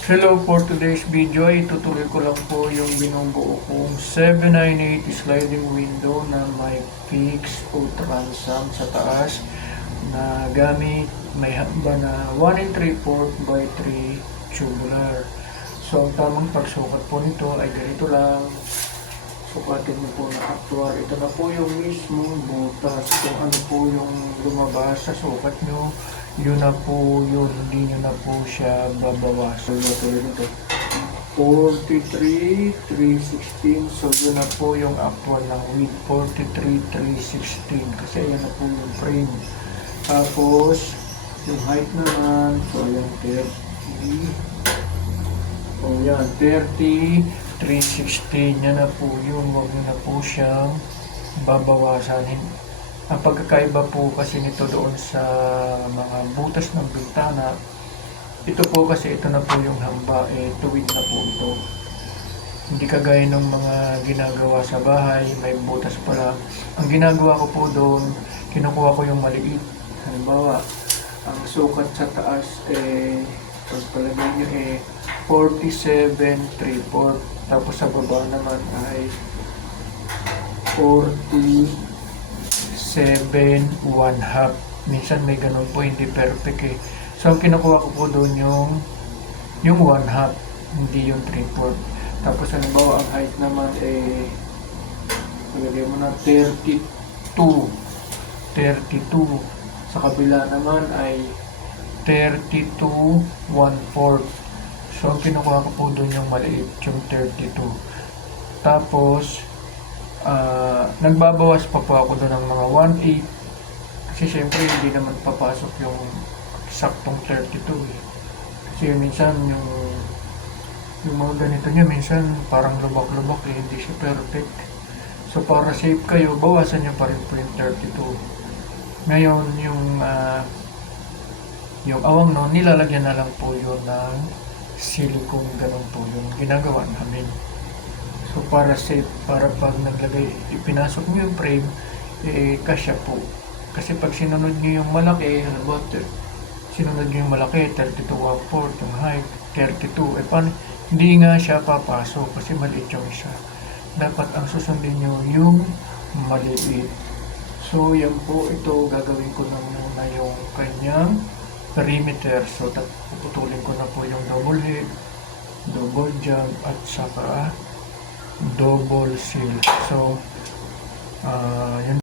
Hello for today's video itutuloy ko lang po yung binubuo kong 798 sliding window na may fixed o transom sa taas na gamit may hamba na 1 and 3 4 by 3 tubular. So ang tamang pagsukat po nito ay ganito lang. Sukatin mo po na actual. Ito na po yung mismong butas. Kung ano po yung lumabas sa sukat nyo, yun na po yun. Hindi nyo na po siya babawasan. So, tulad nito. 43, 316. So, yun na po yung actual ng width. 43, 316. Kasi yan na po yung frame. Tapos, yung height naman. So, yung 30. O yan, 30, 316. Yan na po yun. Huwag nyo na po siyang babawasan. Hin- Ang pagkakaiba po kasi nito doon sa mga butas ng bintana, ito po kasi ito na po yung hamba, eh, tuwid na po ito. Hindi kagaya ng mga ginagawa sa bahay, may butas pala. Ang ginagawa ko po doon, kinukuha ko yung maliit. Halimbawa, ang sukat sa taas, eh, pagpalagay nyo eh, 47, 3 Tapos sa baba naman ay 47, 1 half. Minsan may ganun po, hindi perfect eh. So, ang kinukuha ko po doon yung yung 1 half, hindi yung 3 Tapos, halimbawa, ang height naman eh, ilagay mo na 32. 32. Sa kabila naman ay 32, 1 So, kinukuha ko po doon yung maliit, yung 32. Tapos, ah, nagbabawas pa po ako doon ng mga 1.8. Kasi syempre, hindi naman papasok yung saktong 32 eh. Kasi minsan yung yung mga ganito niya, minsan parang lubak-lubak eh, hindi siya perfect. So, para safe kayo, bawasan niyo pa rin po yung 32. Ngayon, yung ah, yung awang no, nilalagyan na lang po yun ng silicone, ganun po yung ginagawa namin. So para safe, para pag naglagay, ipinasok nyo yung frame, eh, kasya po. Kasi pag sinunod nyo yung malaki, ba, ter- sinunod nyo yung malaki, 32 one fourth, yung height, 32, eh paano, hindi nga siya papasok kasi maliit yung isa. Dapat ang susundin nyo yung maliit. So, yan po, ito gagawin ko na muna yung kanyang perimeter. So, puputulin ko na po yung double head, double jump, at saka double seal. So, ah, yun